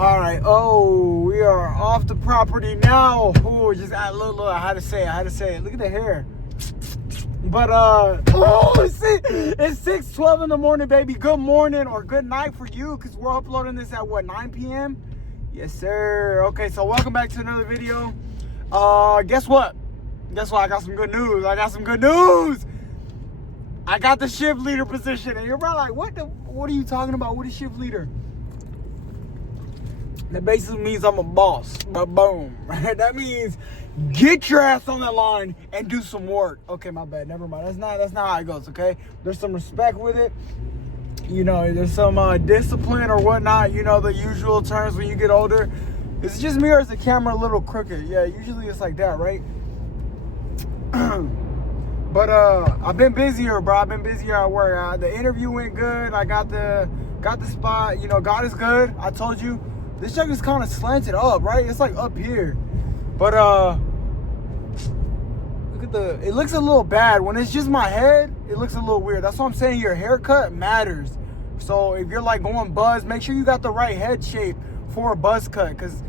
All right. Oh, we are off the property now. Oh, just look. I had to say it. Look at the hair. But it's 6:12 in the morning, baby. Good morning or good night for you, because we're uploading this at what, 9 p.m. Yes, sir. Okay, so welcome back to another video. Guess what? I got some good news. I got the shift leader position, and you're probably like, what are you talking about? What is shift leader? That basically means I'm a boss. But boom. That means get your ass on that line and do some work. Okay, my bad. Never mind. That's not how it goes, okay? There's some respect with it. You know, there's some discipline or whatnot. You know, the usual terms when you get older. Is it just me or is the camera a little crooked? Yeah, usually it's like that, right? But I've been busier, bro. I've been busier at work. The interview went good. I got the spot. You know, God is good. I told you. This jug is kind of slanted up, right? It's like up here. But look at it looks a little bad. When it's just my head, it looks a little weird. That's why I'm saying your haircut matters. So if you're like going buzz, make sure you got the right head shape for a buzz cut. Because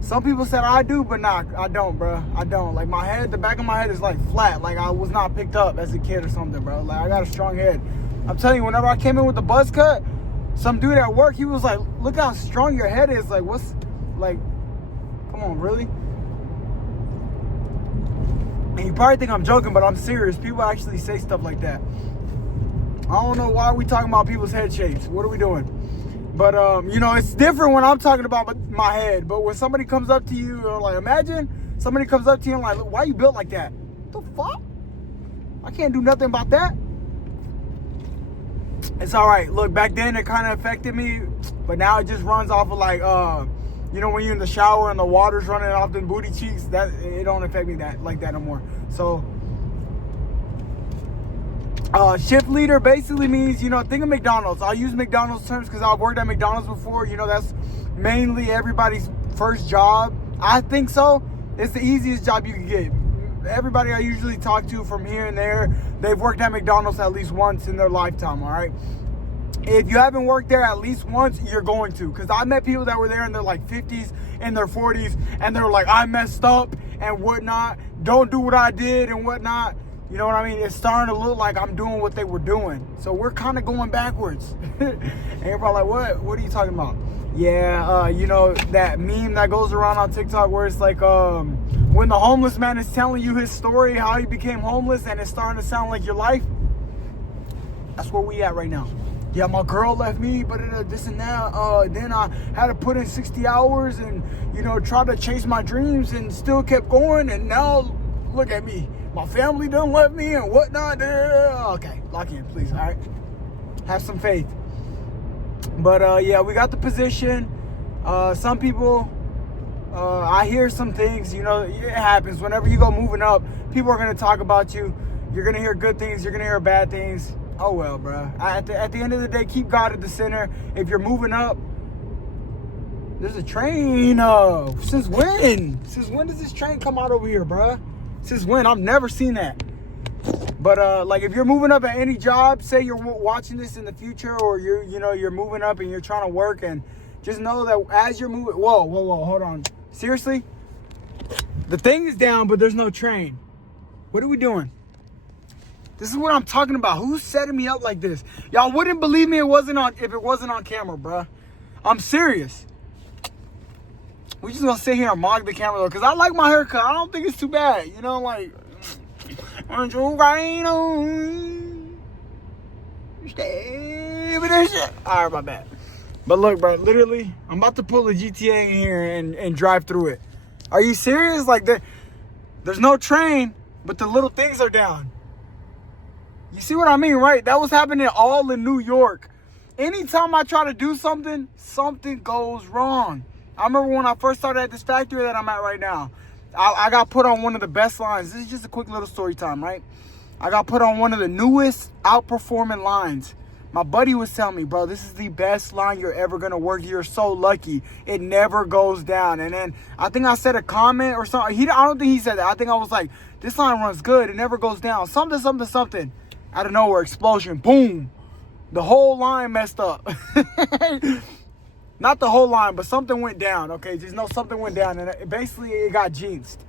some people said I do, but nah, I don't, bro. I don't. Like my head, the back of my head is like flat. Like I was not picked up as a kid or something, bro. Like I got a strong head. I'm telling you, whenever I came in with the buzz cut, some dude at work, he was like, look how strong your head is. Like, what's, like, come on, really? And you probably think I'm joking, but I'm serious. People actually say stuff like that. I don't know why we talking about people's head shapes. What are we doing? But, you know, it's different when I'm talking about my head. But when somebody comes up to you, like, imagine somebody comes up to you and like, why you built like that? What the fuck? I can't do nothing about that. It's all right. Look, back then it kind of affected me, but now it just runs off of like, you know, when you're in the shower and the water's running off the booty cheeks, that it don't affect me like that no more. So, shift leader basically means, you know, think of McDonald's. I'll use McDonald's terms because I've worked at McDonald's before. You know, that's mainly everybody's first job. I think so. It's the easiest job you can get. Everybody I usually talk to from here and there, they've worked at McDonald's at least once in their lifetime, all right? If you haven't worked there at least once, you're going to. Because I met people that were there in their like 50s, in their 40s, and they're like, I messed up and whatnot. Don't do what I did and whatnot. You know what I mean? It's starting to look like I'm doing what they were doing. So we're kind of going backwards. And you're probably like, what? What are you talking about? Yeah, you know, that meme that goes around on TikTok where it's like, when the homeless man is telling you his story, how he became homeless, and it's starting to sound like your life. That's where we at right now. Yeah, my girl left me, but this and that. Then I had to put in 60 hours and, you know, try to chase my dreams and still kept going. And now, look at me. My family done left me and whatnot. Okay, lock in, please, all right? Have some faith. But, yeah, we got the position. Some people... I hear some things, you know, it happens. Whenever you go moving up, people are going to talk about you. You're going to hear good things. You're going to hear bad things. Oh, well, bro. At the end of the day, keep God at the center. If you're moving up, there's a train. Since when? Since when does this train come out over here, bro? Since when? I've never seen that. But, like, if you're moving up at any job, say you're watching this in the future, or you're moving up and you're trying to work, and just know that as you're moving... Whoa, hold on. Seriously? The thing is down, but there's no train. What are we doing? This is what I'm talking about. Who's setting me up like this? Y'all wouldn't believe me if it wasn't on camera, bruh. I'm serious. We just gonna sit here and mock the camera though, because I like my haircut. I don't think it's too bad. You know, like... Aren't you right on? Stay with that shit. Alright, my bad. But look, bro, literally, I'm about to pull a GTA in here and drive through it. Are you serious? Like, there's no train, but the little things are down. You see what I mean, right? That was happening all in New York. Anytime I try to do something, something goes wrong. I remember when I first started at this factory that I'm at right now. I got put on one of the best lines. This is just a quick little story time, right? I got put on one of the newest outperforming lines. My buddy was telling me, bro, this is the best line you're ever going to work. You're so lucky. It never goes down. And then I think I said a comment or something. I don't think he said that. I think I was like, this line runs good. It never goes down. Something. Out of nowhere, explosion. Boom. The whole line messed up. Not the whole line, but something went down. Okay, just know something went down, and basically it got jinxed.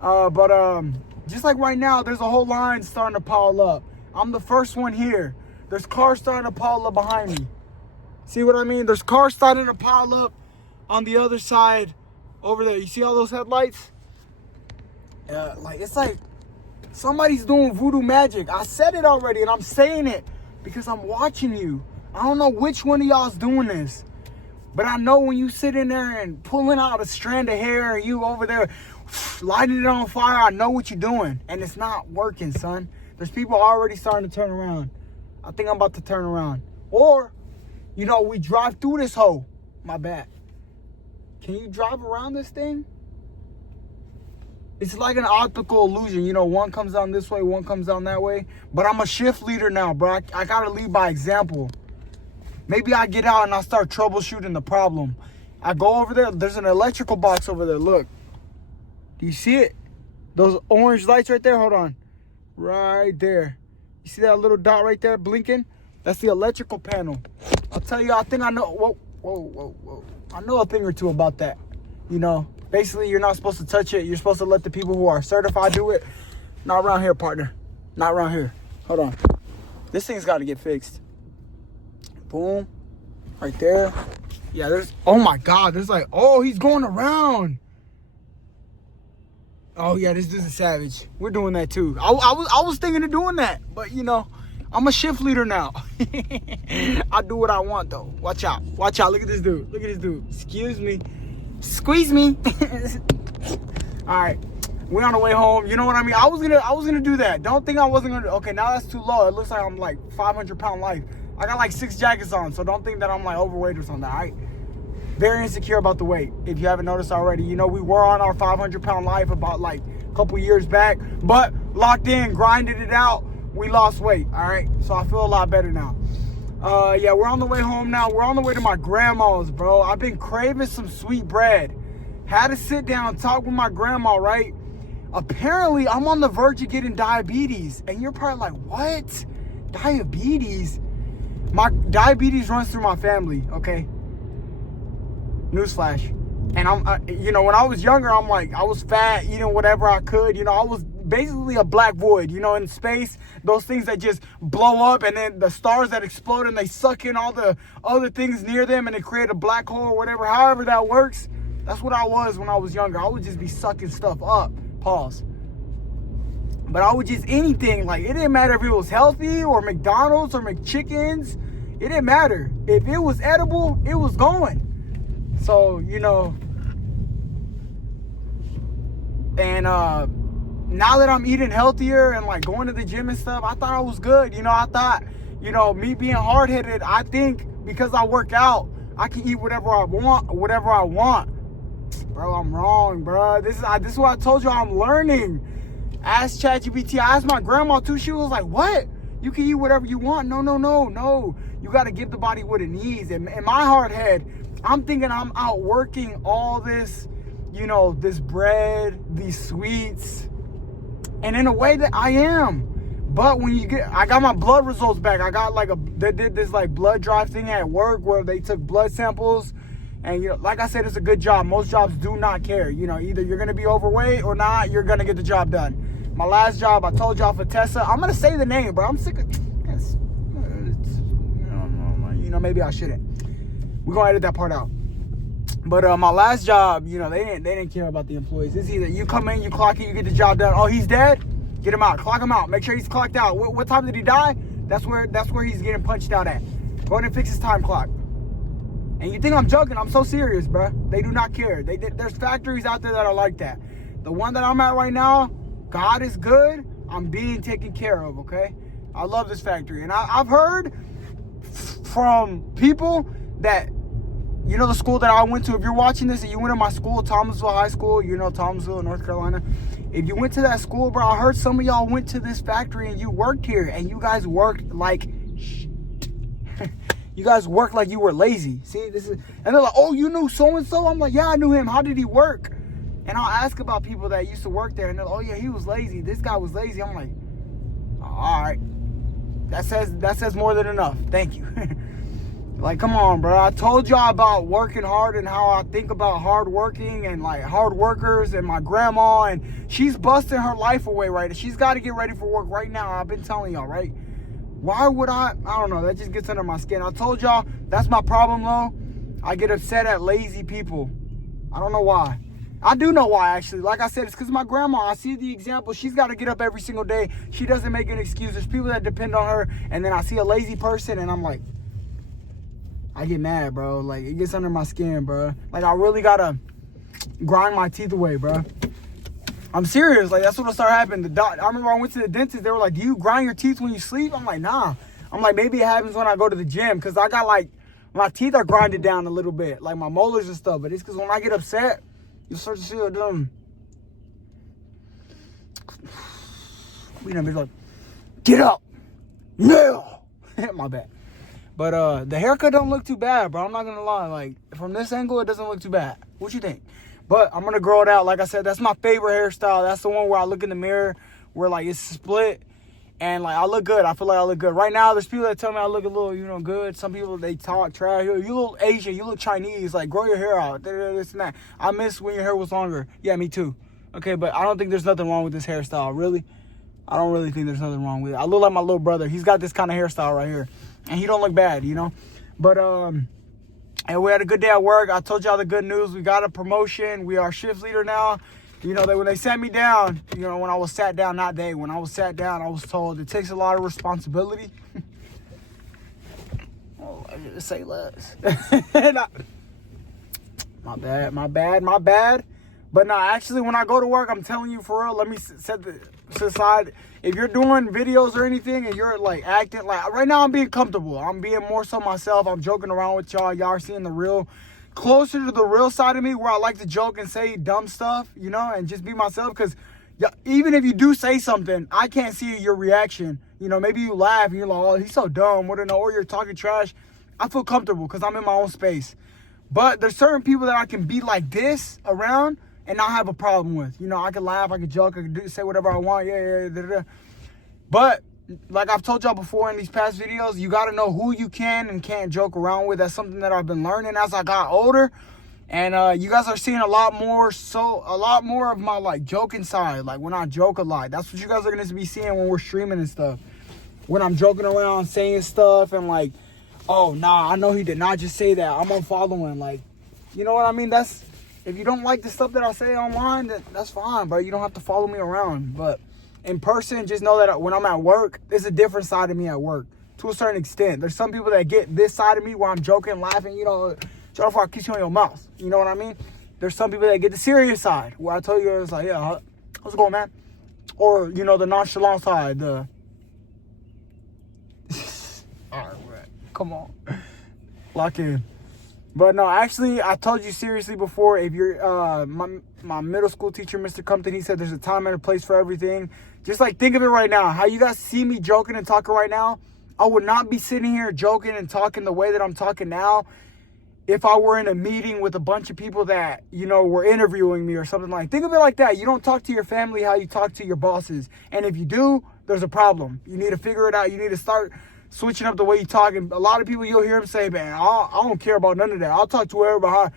But just like right now, there's a whole line starting to pile up. I'm the first one here. There's cars starting to pile up behind me. See what I mean? There's cars starting to pile up on the other side over there. You see all those headlights? Like, it's like somebody's doing voodoo magic. I said it already, and I'm saying it because I'm watching you. I don't know which one of y'all is doing this, but I know when you sit in there and pulling out a strand of hair and you over there lighting it on fire, I know what you're doing, and it's not working, son. There's people already starting to turn around. I think I'm about to turn around. Or, you know, we drive through this hole. My bad. Can you drive around this thing? It's like an optical illusion. You know, one comes down this way, one comes down that way. But I'm a shift leader now, bro. I gotta lead by example. Maybe I get out and I start troubleshooting the problem. I go over there. There's an electrical box over there. Look. Do you see it? Those orange lights right there? Hold on. Right there. You see that little dot right there blinking? That's the electrical panel. I'll tell you, I think I know. Whoa. I know a thing or two about that. You know, basically, you're not supposed to touch it. You're supposed to let the people who are certified do it. Not around here, partner. Not around here. Hold on. This thing's got to get fixed. Boom. Right there. Yeah, there's, oh my God. There's like, oh, he's going around. Oh yeah, this is a savage. We're doing that too. I was thinking of doing that, but you know, I'm a shift leader now. I do what I want though. Watch out. Watch out. Look at this dude. Look at this dude. Excuse me. Squeeze me. All right. We're on the way home. You know what I mean? I was gonna do that. Don't think I wasn't gonna. Okay, now that's too low. It looks like I'm like 500-pound life. I got like 6 jackets on, so don't think that I'm like overweight or something. All right. Very insecure about the weight. If you haven't noticed already, you know, we were on our 500-pound life about like a couple years back, but locked in, grinded it out. We lost weight. All right. So I feel a lot better now. Yeah, we're on the way home now. We're on the way to my grandma's, bro. I've been craving some sweet bread. Had to sit down and talk with my grandma, right? Apparently, I'm on the verge of getting diabetes. And you're probably like, what? Diabetes? My diabetes runs through my family, okay? Newsflash. And you know, when I was younger, I'm like, I was fat, eating whatever I could. You know, I was basically a black void, you know, in space. Those things that just blow up, and then the stars that explode and they suck in all the other things near them and they create a black hole or whatever, however that works. That's what I was when I was younger. I would just be sucking stuff up. Pause. But I would just anything. Like, it didn't matter if it was healthy or McDonald's or McChickens. It didn't matter. If it was edible, it was going. So, you know, and now that I'm eating healthier and like going to the gym and stuff, I thought I was good. You know, I thought, you know, me being hard-headed, I think because I work out, I can eat whatever I want. Bro, I'm wrong, bro. This is what I told you. I'm learning. Ask ChatGPT. I asked my grandma too. She was like, what? You can eat whatever you want. No. You got to give the body what it needs. And in my hard head, I'm thinking I'm outworking all this, you know, this bread, these sweets. And in a way that I am. But when I got my blood results back. I got like they did this like blood drive thing at work where they took blood samples. And, you know, like I said, it's a good job. Most jobs do not care. You know, either you're going to be overweight or not, you're going to get the job done. My last job, I told y'all for Tessa. I'm going to say the name, bro. I'm sick of yes. You know, maybe I shouldn't. We're going to edit that part out. But my last job, you know, they didn't care about the employees. It's either you come in, you clock in, you get the job done. Oh, he's dead? Get him out. Clock him out. Make sure he's clocked out. What time did he die? That's where he's getting punched out at. Go ahead and fix his time clock. And you think I'm joking? I'm so serious, bro. They do not care. There's factories out there that are like that. The one that I'm at right now, God is good. I'm being taken care of, okay? I love this factory. And I've heard from people that, you know, the school that I went to, if you're watching this and you went to my school, Thomasville High School, you know, Thomasville, North Carolina. If you went to that school, bro, I heard some of y'all went to this factory and you worked here and you guys worked like you guys work like you were lazy. See, this is, and they're like, oh, you knew so-and-so? I'm like, yeah, I knew him. How did he work? And I'll ask about people that used to work there, and they're like, oh, yeah, he was lazy. This guy was lazy. I'm like, all right. That says more than enough. Thank you. Like, come on, bro. I told y'all about working hard and how I think about hard working and like hard workers and my grandma, and she's busting her life away right. She's got to get ready for work right now. I've been telling y'all, right? Why would I don't know. That just gets under my skin. I told y'all that's my problem, though. I get upset at lazy people. I don't know why. I do know why, actually. Like I said, it's because my grandma, I see the example. She's got to get up every single day. She doesn't make an excuse. There's people that depend on her, and then I see a lazy person, and I'm like, I get mad, bro. Like, it gets under my skin, bro. Like, I really gotta grind my teeth away, bro. I'm serious. Like, that's what'll start happening. I remember I went to the dentist. They were like, do you grind your teeth when you sleep? I'm like, nah. I'm like, maybe it happens when I go to the gym. Because I got, like, my teeth are grinded down a little bit. Like, my molars and stuff. But it's because when I get upset, you start to see them. We done be like, get up. Now. My bad. But the haircut don't look too bad, bro. I'm not gonna lie. Like, from this angle, it doesn't look too bad. What you think? But I'm gonna grow it out. Like I said, that's my favorite hairstyle. That's the one where I look in the mirror, where like it's split, and like I look good. I feel like I look good. Right now, there's people that tell me I look a little, good. Some people, they talk trash. You look Asian. You look Chinese. Like, grow your hair out. This and that. I miss when your hair was longer. Yeah, me too. Okay, but I don't think there's nothing wrong with this hairstyle. Really, I don't really think there's nothing wrong with it. I look like my little brother. He's got this kind of hairstyle right here. And he don't look bad, But, and we had a good day at work. I told y'all the good news. We got a promotion. We are shift leader now. When they sat me down, when I was sat down, not they. When I was sat down, I was told it takes a lot of responsibility. Oh, I should say less. My bad. But no, actually, when I go to work, I'm telling you for real, let me set this aside. If you're doing videos or anything and you're like acting like right now, I'm being comfortable. I'm being more so myself. I'm joking around with y'all. Y'all are seeing the real, closer to the real side of me where I like to joke and say dumb stuff, and just be myself. Because even if you do say something, I can't see your reaction. Maybe you laugh and you're like, oh, he's so dumb. Or you're talking trash. I feel comfortable because I'm in my own space. But there's certain people that I can be like this around and not have a problem with. I can laugh, I can joke, I can say whatever I want. Yeah. But like I've told y'all before in these past videos, you got to know who you can and can't joke around with. That's something that I've been learning as I got older. And you guys are seeing a lot more of my like joking side. Like when I joke a lot, that's what you guys are going to be seeing when we're streaming and stuff. When I'm joking around, saying stuff and like, oh, nah, I know he did not just say that. I'm unfollowing. Like, you know what I mean? If you don't like the stuff that I say online, that's fine, bro. You don't have to follow me around. But in person, just know that when I'm at work, there's a different side of me at work to a certain extent. There's some people that get this side of me where I'm joking, laughing, shut up before I kiss you on your mouth. You know what I mean? There's some people that get the serious side where I tell you, it's like, yeah, how's it going, man? Or, the nonchalant side, all right, come on. Lock in. But no, actually, I told you seriously before, if you're, my middle school teacher, Mr. Compton, he said there's a time and a place for everything. Just like, think of it right now. How you guys see me joking and talking right now, I would not be sitting here joking and talking the way that I'm talking now if I were in a meeting with a bunch of people that, were interviewing me or something like that. Think of it like that. You don't talk to your family how you talk to your bosses. And if you do, there's a problem. You need to figure it out. You need to start switching up the way you talk. And a lot of people, you'll hear them say, man, I don't care about none of that. I'll talk to whoever behind.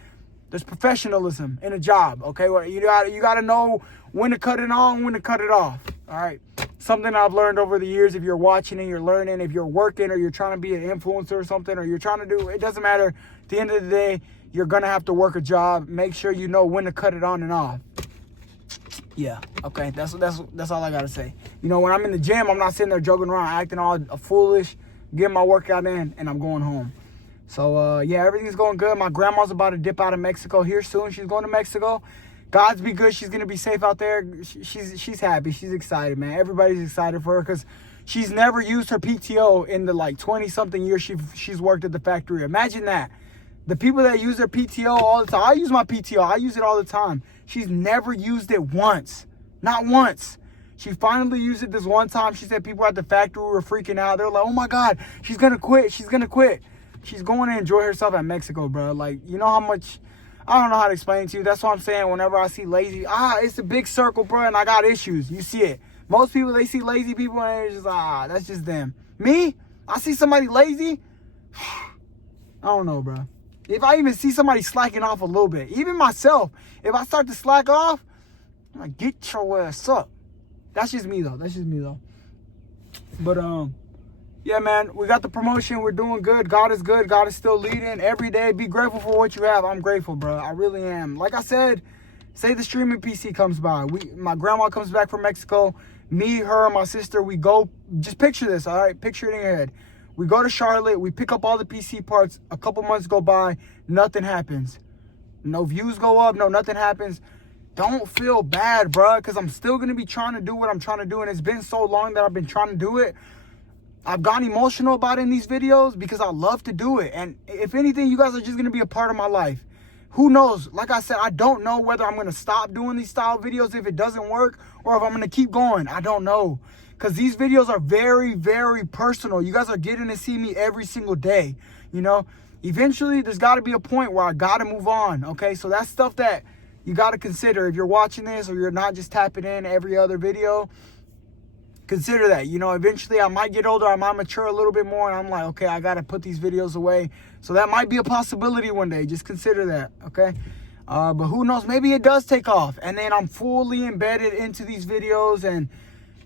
There's professionalism in a job, okay? Well, you got to know when to cut it on, when to cut it off, all right? Something I've learned over the years, if you're watching and you're learning, if you're working or you're trying to be an influencer or something, or you're trying to do, it doesn't matter. At the end of the day, you're going to have to work a job. Make sure you know when to cut it on and off. Yeah, okay, that's all I got to say. When I'm in the gym, I'm not sitting there joking around, acting all foolish, getting my workout in, and I'm going home. So, yeah, everything's going good. My grandma's about to dip out of Mexico here soon. She's going to Mexico. God's be good. She's going to be safe out there. She's happy. She's excited, man. Everybody's excited for her because she's never used her PTO in the, 20-something years she's worked at the factory. Imagine that. The people that use their PTO all the time. I use my PTO. I use it all the time. She's never used it once. Not once. She finally used it this one time. She said people at the factory were freaking out. They're like, oh, my God, she's going to quit. She's going to quit. She's going to enjoy herself at Mexico, bro. Like, you know how much, I don't know how to explain it to you. That's what I'm saying whenever I see lazy. It's a big circle, bro, and I got issues. You see it. Most people, they see lazy people, and it's just, that's just them. Me, I see somebody lazy. I don't know, bro. If I even see somebody slacking off a little bit, even myself, if I start to slack off, I'm like, get your ass up. That's just me, though. But, yeah, man, we got the promotion. We're doing good. God is good. God is still leading every day. Be grateful for what you have. I'm grateful, bro. I really am. Like I said, say the streaming PC comes by. My grandma comes back from Mexico. Me, her, my sister, we go. Just picture this, all right? Picture it in your head. We go to Charlotte. We pick up all the PC parts. A couple months go by. Nothing happens. No views go up. No, nothing happens. Don't feel bad, bro, because I'm still going to be trying to do what I'm trying to do. And it's been so long that I've been trying to do it. I've gotten emotional about it in these videos because I love to do it. And if anything, you guys are just going to be a part of my life. Who knows? Like I said, I don't know whether I'm going to stop doing these style videos if it doesn't work or if I'm going to keep going. I don't know. Because these videos are very, very personal. You guys are getting to see me every single day. You know, eventually there's got to be a point where I got to move on. Okay, so that's stuff that you got to consider if you're watching this or you're not just tapping in every other video. Consider that, you know, eventually I might get older, I might mature a little bit more, and I'm like, okay, I got to put these videos away. So that might be a possibility one day. Just consider that, okay? But who knows? Maybe it does take off, and then I'm fully embedded into these videos, and,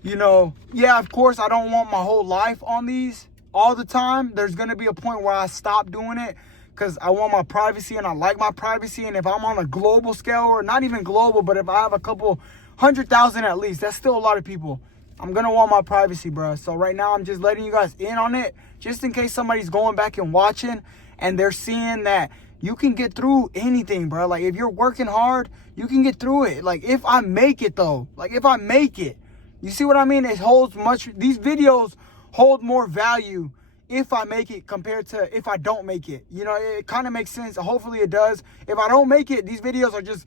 you know, yeah, of course, I don't want my whole life on these all the time. There's going to be a point where I stop doing it because I want my privacy, and I like my privacy, and if I'm on a global scale, or not even global, but if I have a couple 100,000 at least, that's still a lot of people. I'm going to want my privacy, bro. So right now, I'm just letting you guys in on it, just in case somebody's going back and watching, and they're seeing that you can get through anything, bro. Like, if you're working hard, you can get through it. Like, if I make it, though. Like, if I make it. You see what I mean? It holds much... These videos hold more value if I make it compared to if I don't make it. You know, it kind of makes sense. Hopefully it does. If I don't make it, these videos are just,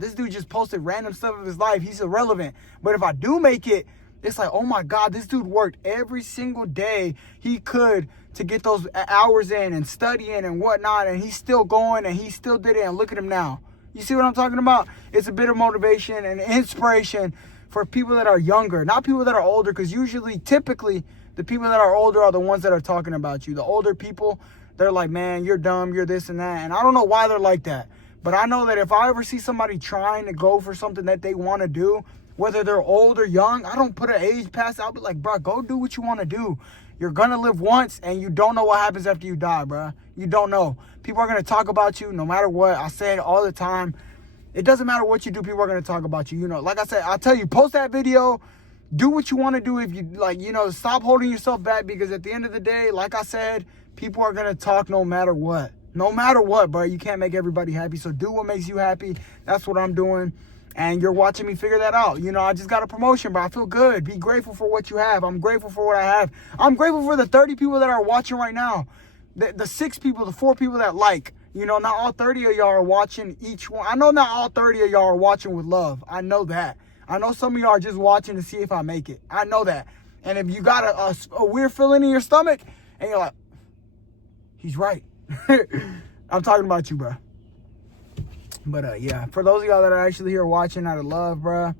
this dude just posted random stuff of his life. He's irrelevant. But if I do make it, it's like, oh my God, this dude worked every single day he could to get those hours in and studying and whatnot. And he's still going and he still did it. And look at him now. You see what I'm talking about? It's a bit of motivation and inspiration for people that are younger, not people that are older. Because typically, the people that are older are the ones that are talking about you. The older people, they're like, man, you're dumb, you're this and that. And I don't know why they're like that. But I know that if I ever see somebody trying to go for something that they want to do, whether they're old or young, I don't put an age past. I'll be like, bro, go do what you want to do. You're going to live once, and you don't know what happens after you die, bro. You don't know. People are going to talk about you no matter what. I say it all the time. It doesn't matter what you do. People are going to talk about you. You know, like I said, I'll tell you, post that video. Do what you want to do. If you, like, you know, stop holding yourself back, because at the end of the day, like I said, people are going to talk no matter what. No matter what, bro. You can't make everybody happy. So do what makes you happy. That's what I'm doing. And you're watching me figure that out. You know, I just got a promotion, but I feel good. Be grateful for what you have. I'm grateful for what I have. I'm grateful for the 30 people that are watching right now. The 6 people, the 4 people that like. You know, not all 30 of y'all are watching each one. I know not all 30 of y'all are watching with love. I know that. I know some of y'all are just watching to see if I make it. I know that. And if you got a weird feeling in your stomach, and you're like, he's right. I'm talking about you, bro. But, yeah, for those of y'all that are actually here watching out of love, bro,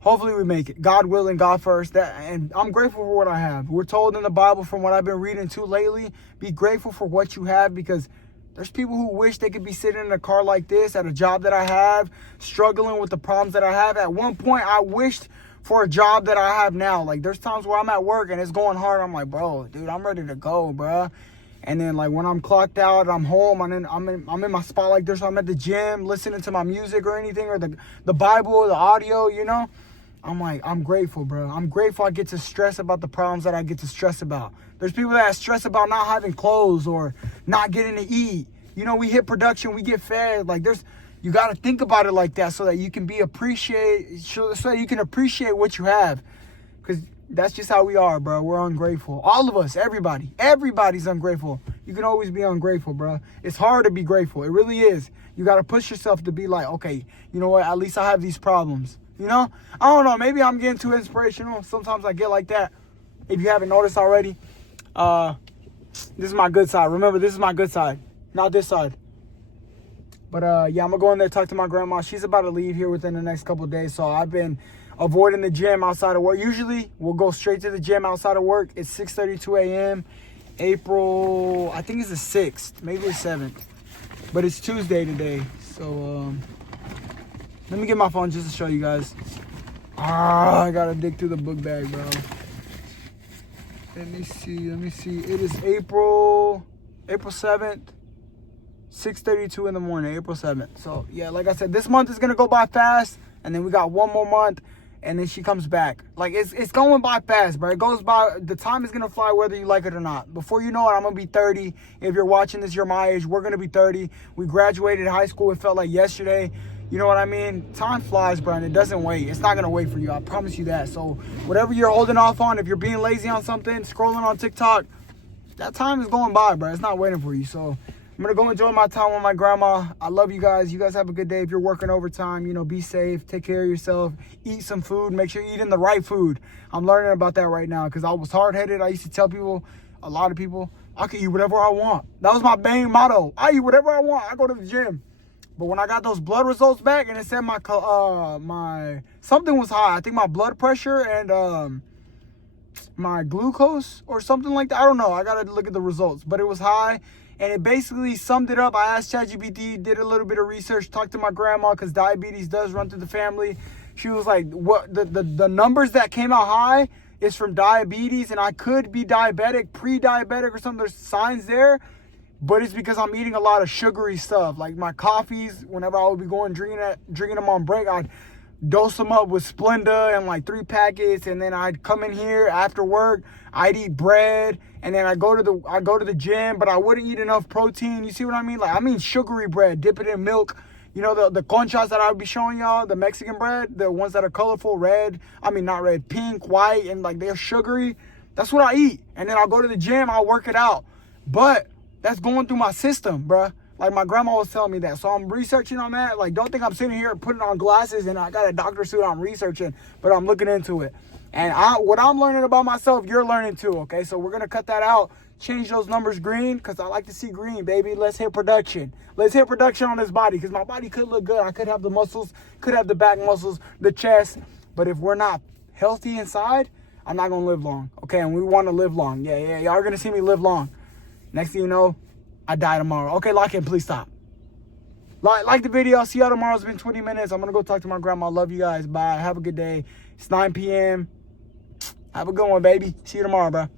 hopefully we make it. God willing, God first. And I'm grateful for what I have. We're told in the Bible, from what I've been reading too lately, be grateful for what you have, because there's people who wish they could be sitting in a car like this at a job that I have, struggling with the problems that I have. At one point, I wished for a job that I have now. Like, there's times where I'm at work and it's going hard. I'm like, bro, dude, I'm ready to go, bro. And then, like, when I'm clocked out, I'm home, and then I'm in my spot like this. I'm at the gym listening to my music or anything, or the Bible or the audio, you know. I'm like, I'm grateful, bro. I'm grateful I get to stress about the problems that I get to stress about. There's people that stress about not having clothes or not getting to eat. You know, we hit production, we get fed. Like, you got to think about it like that, so that you can so you can appreciate what you have. Because that's just how we are, bro. We're ungrateful. All of us, everybody's ungrateful. You can always be ungrateful, bro. It's hard to be grateful. It really is. You got to push yourself to be like, okay, you know what? At least I have these problems. You know? I don't know. Maybe I'm getting too inspirational. Sometimes I get like that. If you haven't noticed already, this is my good side. Remember, this is my good side, not this side. But, yeah, I'm going to go in there, talk to my grandma. She's about to leave here within the next couple of days. So I've been avoiding the gym outside of work. Usually, we'll go straight to the gym outside of work. It's 6:32 a.m. April, I think it's the 6th, maybe the 7th. But it's Tuesday today. So, let me get my phone just to show you guys. I gotta dig through the book bag, bro. Let me see. It is April 7th, 6:32 in the morning, April 7th. So, yeah, like I said, this month is gonna go by fast. And then we got one more month. And then she comes back. Like, it's going by fast, bro. It goes by, the time is going to fly whether you like it or not. Before you know it, I'm going to be 30. If you're watching this, you're my age. We're going to be 30. We graduated high school. It felt like yesterday. You know what I mean? Time flies, bro, and it doesn't wait. It's not going to wait for you. I promise you that. So, whatever you're holding off on, if you're being lazy on something, scrolling on TikTok, that time is going by, bro. It's not waiting for you. So, I'm going to go enjoy my time with my grandma. I love you guys. You guys have a good day. If you're working overtime, you know, be safe. Take care of yourself. Eat some food. Make sure you're eating the right food. I'm learning about that right now because I was hard-headed. I used to tell people, a lot of people, I can eat whatever I want. That was my main motto. I eat whatever I want. I go to the gym. But when I got those blood results back and it said my something was high. I think my blood pressure and my glucose or something like that. I don't know. I got to look at the results. But it was high. And it basically summed it up. I asked ChatGPT, did a little bit of research, talked to my grandma because diabetes does run through the family. She was like, "What the numbers that came out high is from diabetes, and I could be diabetic, pre-diabetic or something. There's signs there, but it's because I'm eating a lot of sugary stuff. Like my coffees, whenever I would be going drinking them on break, I'd dose them up with Splenda and like 3 packets, and then I'd come in here after work. I'd eat bread, and then I go to the gym, but I wouldn't eat enough protein. You see what I mean? Like, I mean sugary bread, dip it in milk. You know, the conchas that I would be showing y'all, the Mexican bread, the ones that are colorful, red. I mean, not red, pink, white, and like they're sugary. That's what I eat. And then I'll go to the gym, I'll work it out. But that's going through my system, bruh. Like my grandma was telling me that. So I'm researching on that. Like, don't think I'm sitting here putting on glasses and I got a doctor suit I'm researching, but I'm looking into it. And what I'm learning about myself, you're learning too, okay? So we're going to cut that out, change those numbers green, because I like to see green, baby. Let's hit production. Let's hit production on this body, because my body could look good. I could have the muscles, could have the back muscles, the chest. But if we're not healthy inside, I'm not going to live long, okay? And we want to live long. Yeah, y'all are going to see me live long. Next thing you know, I die tomorrow. Okay, lock in, please stop. Like the video. I'll see y'all tomorrow. It's been 20 minutes. I'm going to go talk to my grandma. Love you guys. Bye. Have a good day. It's 9 p.m. Have a good one, baby. See you tomorrow, bro.